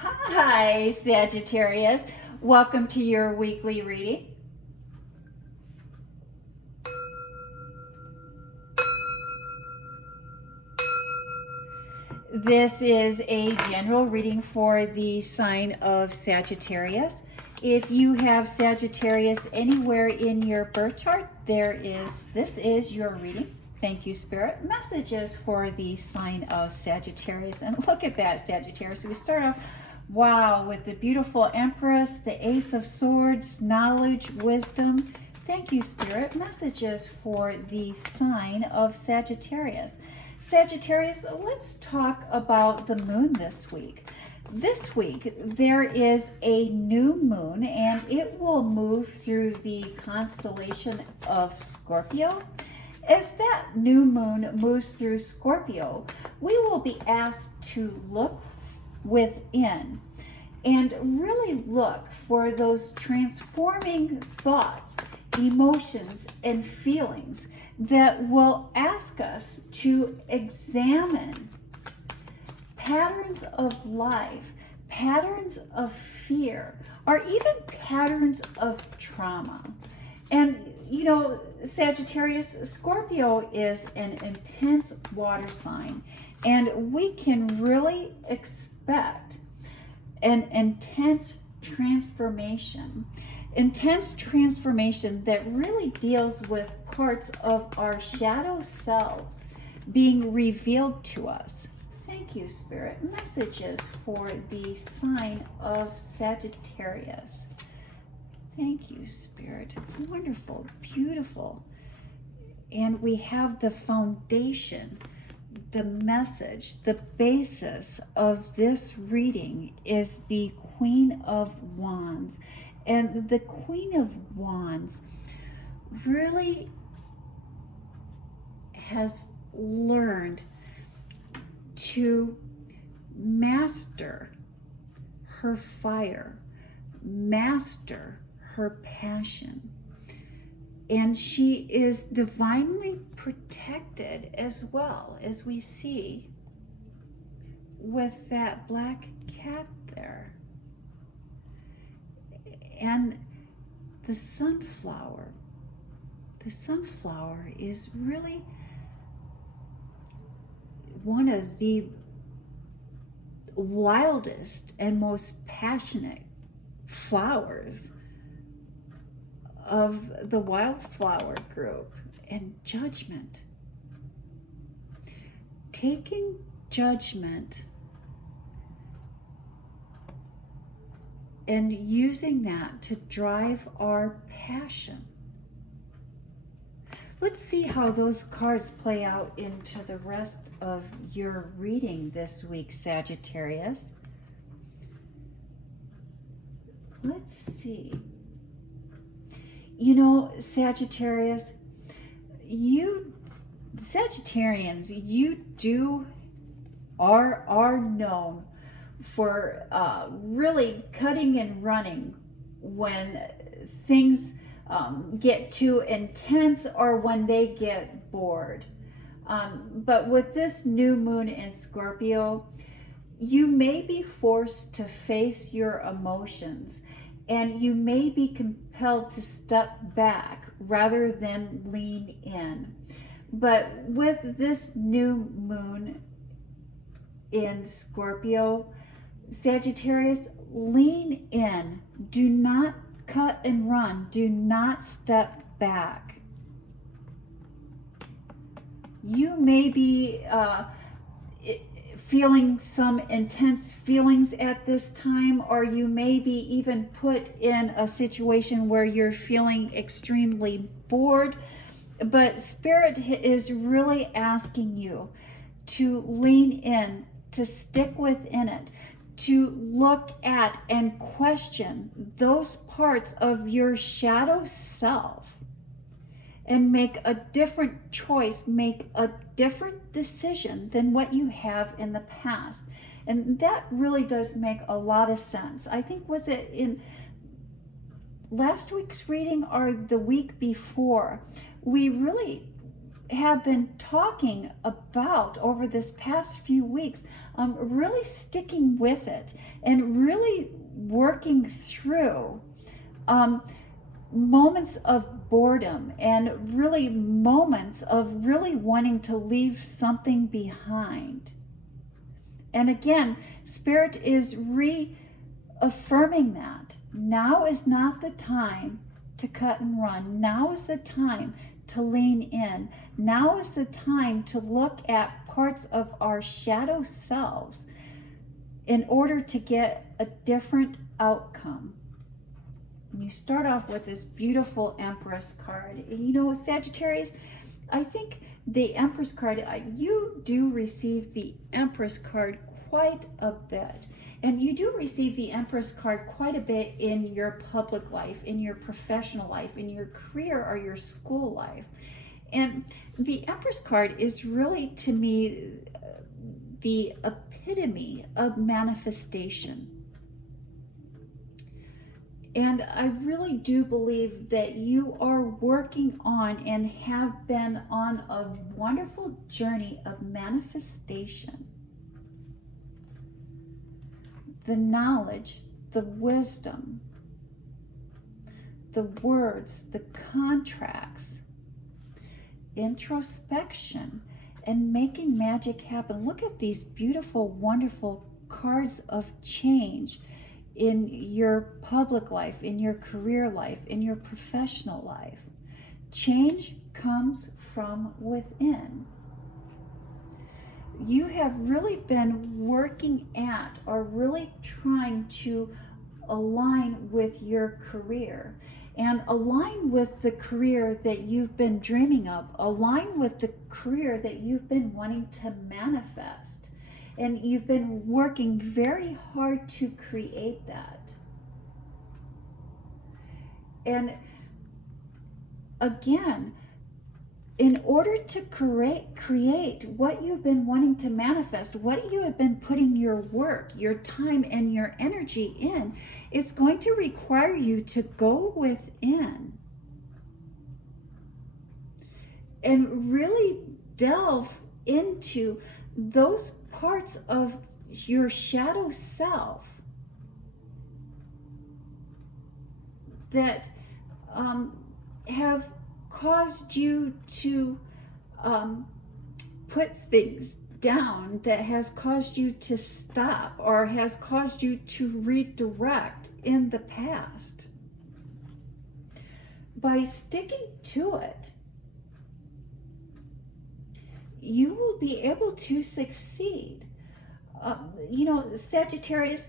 Hi, Sagittarius. Welcome to your weekly reading. This is a general reading for the sign of Sagittarius. If you have Sagittarius anywhere in your birth chart, this is your reading. Thank you, Spirit. Messages for the sign of Sagittarius. And look at that, Sagittarius. We start off, wow, with the beautiful Empress, the Ace of Swords, knowledge, wisdom. Thank you, Spirit. Messages for the sign of Sagittarius. Sagittarius, let's talk about the moon this week. This week, there is a new moon, and it will move through the constellation of Scorpio. As that new moon moves through Scorpio, we will be asked to look within and really look for those transforming thoughts, emotions, and feelings that will ask us to examine patterns of life, patterns of fear, or even patterns of trauma. And you know, Sagittarius, Scorpio is an intense water sign, and we can really expect an intense transformation that really deals with parts of our shadow selves being revealed to us. Thank you, Spirit. Messages for the sign of Sagittarius. Thank you, Spirit. Wonderful, beautiful. And we have the foundation, the message, the basis of this reading is the Queen of Wands. And the Queen of Wands really has learned to master her fire, master her passion. And she is divinely protected as well, as we see with that black cat there. And the sunflower is really one of the wildest and most passionate flowers of the wildflower group. And judgment, taking judgment and using that to drive our passion. Let's see how those cards play out into the rest of your reading this week, Sagittarius. Let's see. You know, Sagittarius, Sagittarians, are known for really cutting and running when things get too intense or when they get bored. But with this new moon in Scorpio, you may be forced to face your emotions, and you may be compelled to step back rather than lean in. But with this new moon in Scorpio, Sagittarius, lean in. Do not cut and run. Do not step back. You may be feeling some intense feelings at this time, or you may be even put in a situation where you're feeling extremely bored. But Spirit is really asking you to lean in, to stick within it, to look at and question those parts of your shadow self and make a different choice, make a different decision than what you have in the past. And that really does make a lot of sense. I think, was it in last week's reading or the week before, we really have been talking about over this past few weeks, really sticking with it and really working through moments of boredom and really moments of really wanting to leave something behind. And again, Spirit is reaffirming that. Now is not the time to cut and run. Now is the time to lean in. Now is the time to look at parts of our shadow selves in order to get a different outcome. And you start off with this beautiful Empress card. You know, Sagittarius, I think the Empress card, you do receive the Empress card quite a bit. And you do receive the Empress card quite a bit in your public life, in your professional life, in your career or your school life. And the Empress card is really, to me, the epitome of manifestation. And I really do believe that you are working on and have been on a wonderful journey of manifestation. The knowledge, the wisdom, the words, the contracts, introspection, and making magic happen. Look at these beautiful, wonderful cards of change in your public life, in your career life, in your professional life. Change comes from within. You have really been working at or really trying to align with your career and align with the career that you've been dreaming of, align with the career that you've been wanting to manifest. And you've been working very hard to create that. And again, in order to create what you've been wanting to manifest, what you have been putting your work, your time, and your energy in, it's going to require you to go within and really delve into those parts of your shadow self that have caused you to put things down, that has caused you to stop or has caused you to redirect in the past. By sticking to it, you will be able to succeed. You know, Sagittarius,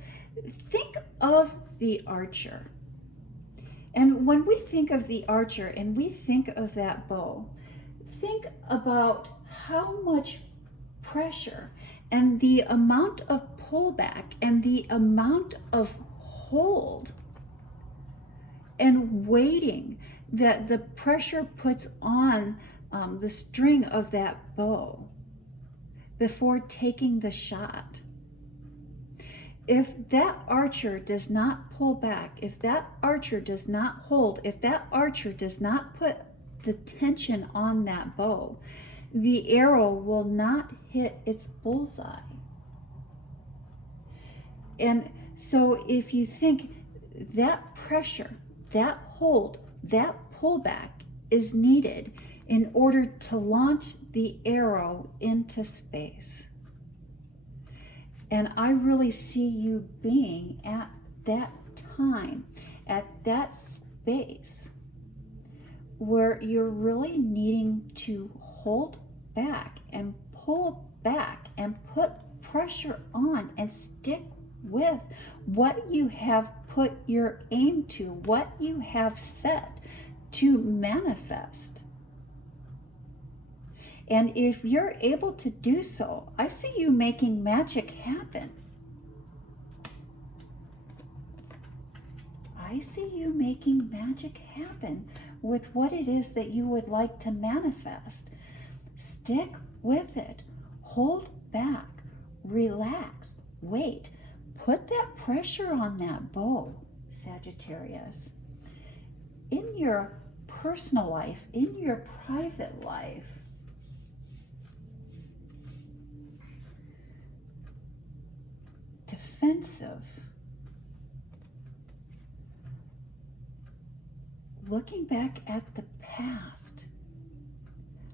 think of the archer. And when we think of the archer and we think of that bow, think about how much pressure and the amount of pullback and the amount of hold and waiting that the pressure puts on the string of that bow before taking the shot. If that archer does not pull back, if that archer does not hold, if that archer does not put the tension on that bow, the arrow will not hit its bullseye. And so if you think that pressure, that hold, that pullback is needed in order to launch the arrow into space. And I really see you being at that time, at that space where you're really needing to hold back and pull back and put pressure on and stick with what you have put your aim to, what you have set to manifest. And if you're able to do so, I see you making magic happen. I see you making magic happen with what it is that you would like to manifest. Stick with it. Hold back. Relax. Wait. Put that pressure on that bow, Sagittarius. In your personal life, in your private life, defensive. Looking back at the past,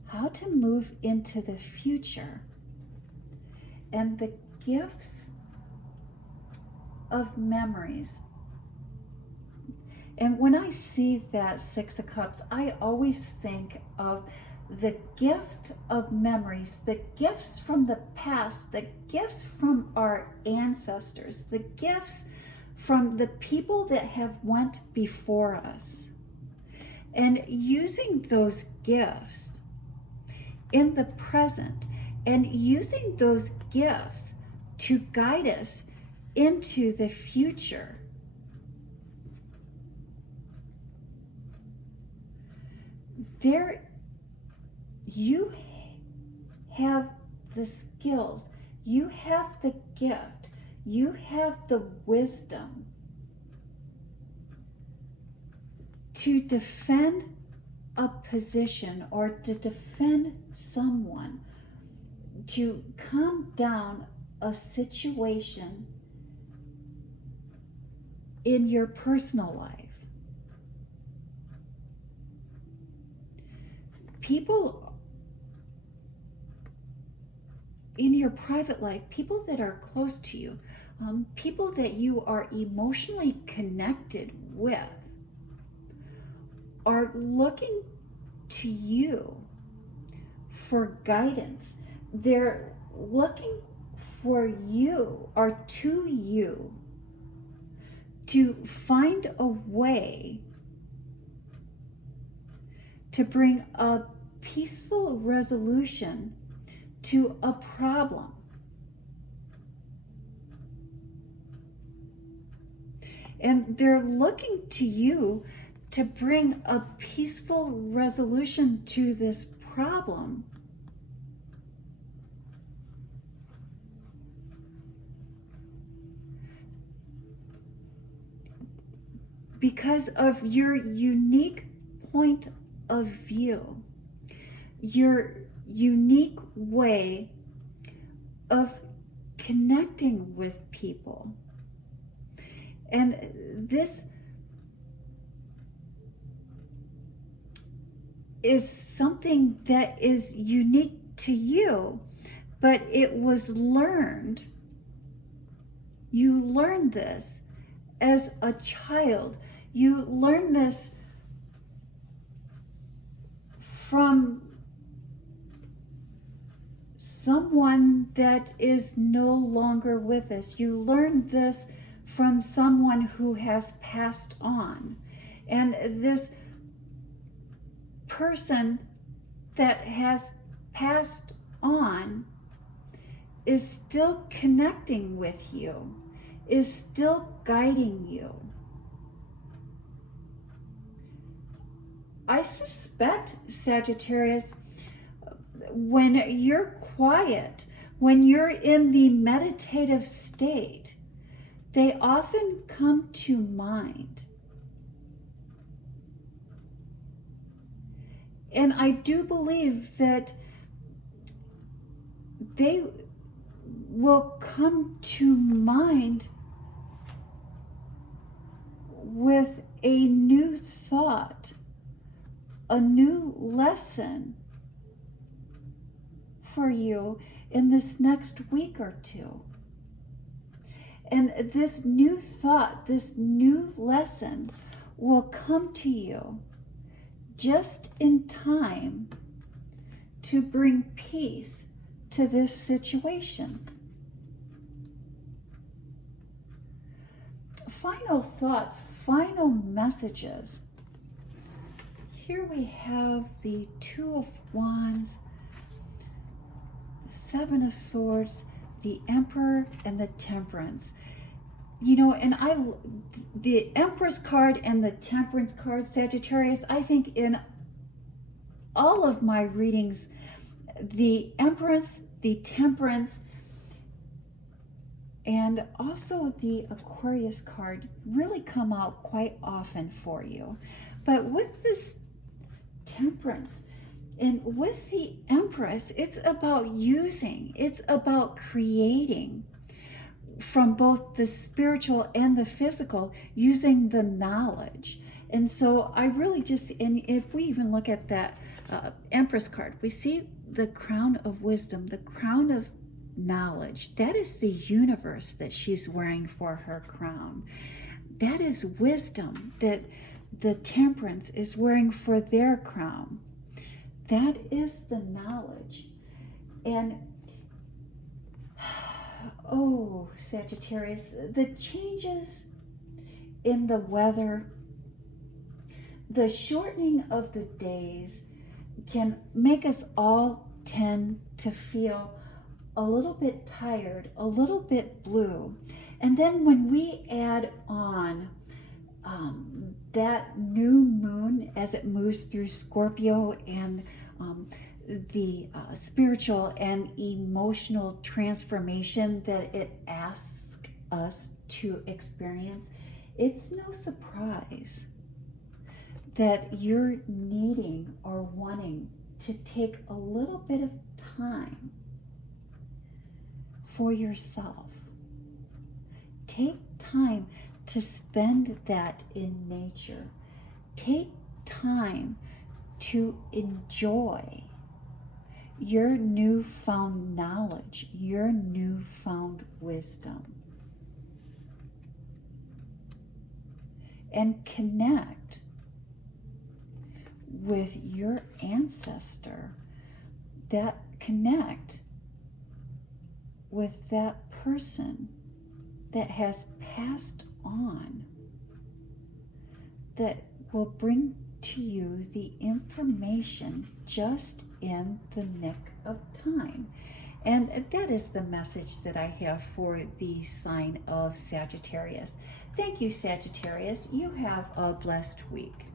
how to move into the future, and the gifts of memories. And when I see that Six of Cups, I always think of the gift of memories, the gifts from the past, the gifts from our ancestors, the gifts from the people that have went before us. And using those gifts in the present, and using those gifts to guide us into the future. There, you have the skills, you have the gift, you have the wisdom to defend a position or to defend someone, to calm down a situation in your personal life. People in your private life, people that are close to you, people that you are emotionally connected with, are looking to you for guidance. They're looking for you, or to you, to find a way to bring a peaceful resolution to a problem. And they're looking to you to bring a peaceful resolution to this problem. Because of your unique point of view, your unique way of connecting with people. And this is something that is unique to you, but it was learned. You learned this as a child. You learned this from someone that is no longer with us. You learned this from someone who has passed on. And this person that has passed on is still connecting with you, is still guiding you. I suspect, Sagittarius, when you're quiet, when you're in the meditative state, they often come to mind. And I do believe that they will come to mind with a new thought, a new lesson for you in this next week or two. And this new thought, this new lesson will come to you just in time to bring peace to this situation. Final thoughts, final messages. Here we have the Two of Wands, the Seven of Swords, the Emperor, and the Temperance. You know, and the Empress card and the Temperance card, Sagittarius, I think in all of my readings, the Empress, the Temperance, and also the Aquarius card really come out quite often for you. But with this Temperance and with the Empress, it's about using, it's about creating. from both the spiritual and the physical, using the knowledge. And so I really just, and if we even look at that Empress card, we see the crown of wisdom, the crown of knowledge. That is the universe that she's wearing for her crown. That is wisdom that the Temperance is wearing for their crown. That is the knowledge. And oh, Sagittarius, the changes in the weather, the shortening of the days can make us all tend to feel a little bit tired, a little bit blue. And then when we add on that new moon as it moves through Scorpio, and the spiritual and emotional transformation that it asks us to experience, it's no surprise that you're needing or wanting to take a little bit of time for yourself. Take time to spend that in nature. Take time to enjoy your newfound knowledge, your newfound wisdom, and connect with your ancestor, that connect with that person that has passed on, that will bring to you the information just in the nick of time. And that is the message that I have for the sign of Sagittarius. Thank you, Sagittarius. You have a blessed week.